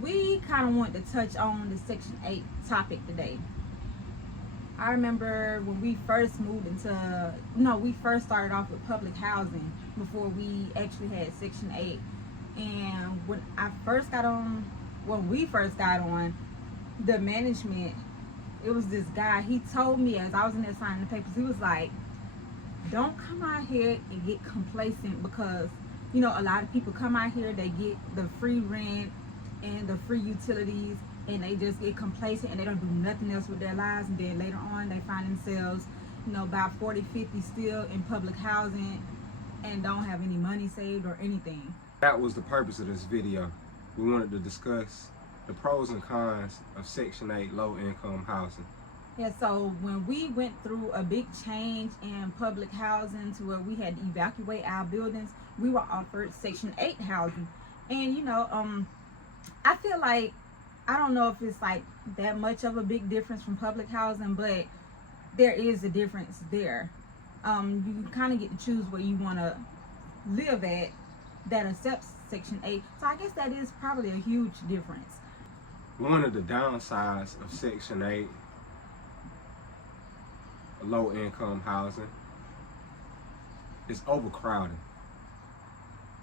we kind of want to touch on the Section 8 topic today. I remember when we first moved into, no, we first started off with public housing before we actually had Section 8. And when we first got on, the management, it was this guy, he told me as I was in there signing the papers, he was like, don't come out here and get complacent because, a lot of people come out here, they get the free rent and the free utilities, and they just get complacent and they don't do nothing else with their lives, and then later on they find themselves about 40, 50 still in public housing and don't have any money saved or anything. That was the purpose of this video. We wanted to discuss the pros and cons of Section 8 low-income housing. Yeah, so when we went through a big change in public housing to where we had to evacuate our buildings, we were offered Section 8 housing. And I feel like, I don't know if it's like that much of a big difference from public housing, but there is a difference there. You kind of get to choose where you want to live at that accepts Section 8. So I guess that is probably a huge difference. One of the downsides of Section 8 low-income housing is overcrowding.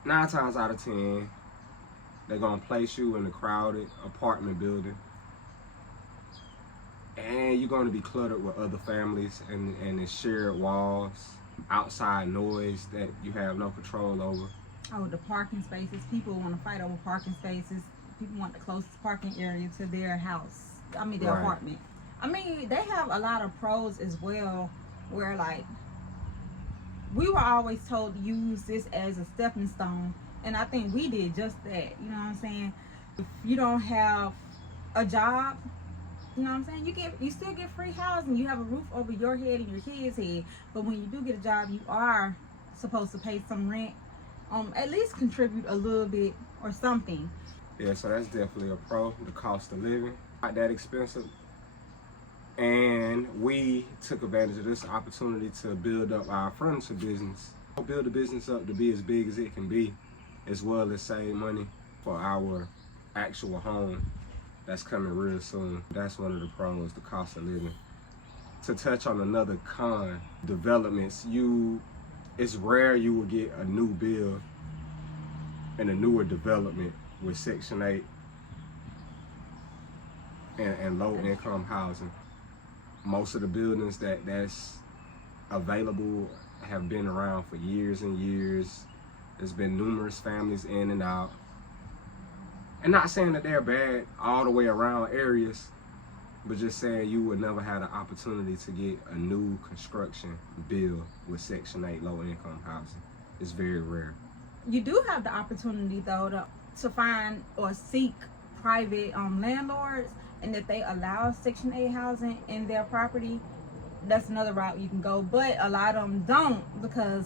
9 times out of 10, they're going to place you in a crowded apartment building, and you're going to be cluttered with other families and it's shared walls, outside noise that you have no control over. Oh, the parking spaces. People want to fight over parking spaces. People want the closest parking area to their house. Their Right. apartment. They have a lot of pros as well, where like we were always told to use this as a stepping stone, and I think we did just that. You know what I'm saying? If you don't have a job, you still get free housing. You have a roof over your head and your kids' head. But when you do get a job, you are supposed to pay some rent. At least contribute a little bit or something. Yeah, so that's definitely a pro. The cost of living not that expensive. And we took advantage of this opportunity to build up our furniture business. Build the business up to be as big as it can be, as well as save money for our actual home that's coming real soon. That's one of the pros, the cost of living. To touch on another con, developments, it's rare you will get a new build in a newer development with Section 8 and low-income housing. Most of the buildings that's available have been around for years and years. There's been numerous families in and out. And not saying that they're bad all the way around areas, but just saying you would never have the opportunity to get a new construction build with Section 8 low-income housing. It's very rare. You do have the opportunity though to find or seek private landlords, and if they allow Section 8 housing in their property, that's another route you can go. But a lot of them don't, because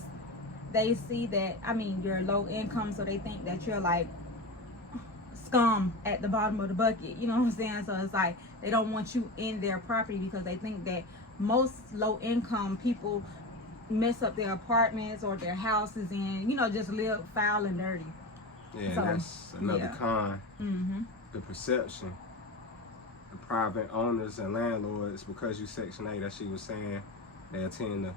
they see that you're low income, so they think that you're like scum at the bottom of the bucket. You know what I'm saying? So it's like they don't want you in their property because they think that most low income people mess up their apartments or their houses and just live foul and dirty. Yeah, So, that's another con. Mm-hmm. The perception. The private owners and landlords, because you Section 8, as she was saying, they'll tend to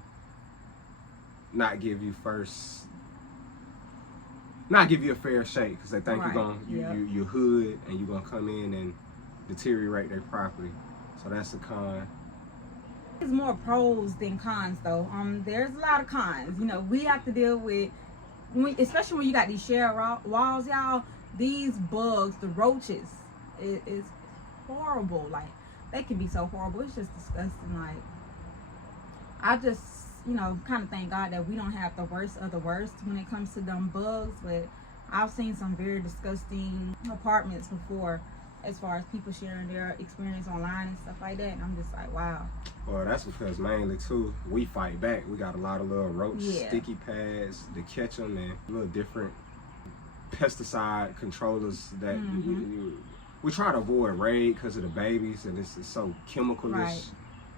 not give you a fair shake because they think you're hood and you're gonna come in and deteriorate their property. So that's a con. There's more pros than cons though. There's a lot of cons. We have to deal with, especially when you got these shared walls, y'all. These bugs, the roaches, is horrible. Like, they can be so horrible. It's just disgusting. Like, I just kind of thank God that we don't have the worst of the worst when it comes to them bugs. But I've seen some very disgusting apartments before, as far as people sharing their experience online and stuff like that. And I'm just like, wow. Well, that's because mainly too, we fight back. We got a lot of little roach sticky pads to catch them, and little different pesticide controllers that we try to avoid raid because of the babies, and it's so chemicalish.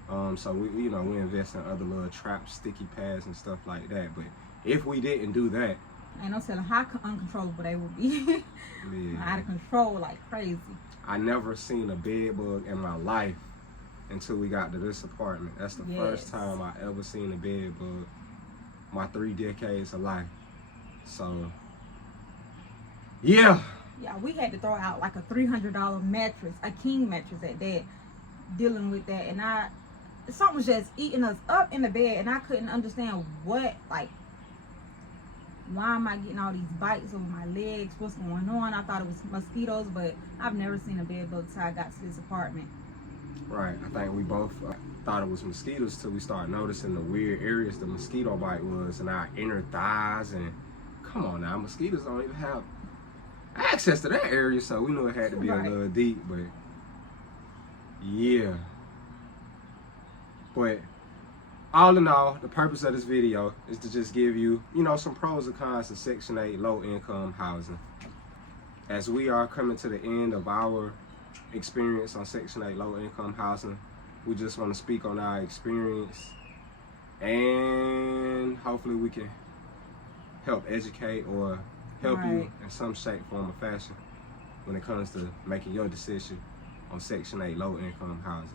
Right. So we invest in other little trap sticky pads and stuff like that. But if we didn't do that, Ain't no telling how uncontrollable they would be. Yeah. Out of control like crazy. I never seen a bed bug in my life until we got to this apartment. That's the first time I ever seen a bed bug. My 3 decades of life. So, yeah. Yeah, we had to throw out like a $300 mattress, a king mattress at that, dealing with that. And something was just eating us up in the bed, and I couldn't understand what, like, why am I getting all these bites over my legs? What's going on? I thought it was mosquitoes, but I've never seen a bed bug till I got to this apartment. Right. I think we both thought it was mosquitoes till we started noticing the weird areas the mosquito bite was in our inner thighs. And come on now, mosquitoes don't even have access to that area, so we knew it had to be a little deep. But yeah. But all in all, the purpose of this video is to just give you, some pros and cons of Section 8 low-income housing. As we are coming to the end of our experience on Section 8 low-income housing, we just want to speak on our experience, and hopefully we can help educate or help you in some shape, form, or fashion when it comes to making your decision on Section 8 low-income housing.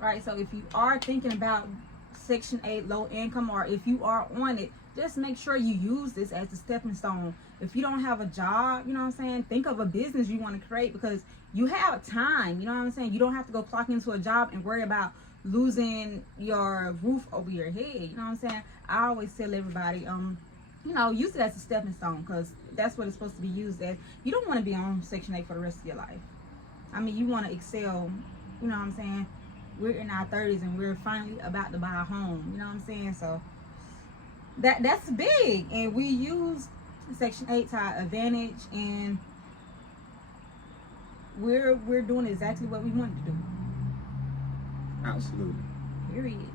Right, so if you are thinking about Section 8 low income, or if you are on it, just make sure you use this as a stepping stone. If you don't have a job, think of a business you want to create, because you have time, you don't have to go clock into a job and worry about losing your roof over your head. I always tell everybody, use it as a stepping stone, because that's what it's supposed to be used as. You don't want to be on Section 8 for the rest of your life. You want to excel, we're in our 30s and we're finally about to buy a home, so that's big, and we use Section 8 to our advantage, and we're doing exactly what we wanted to do. Absolutely. Period.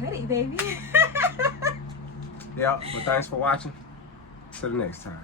Cut it, baby. Yeah, but thanks for watching. Till the next time.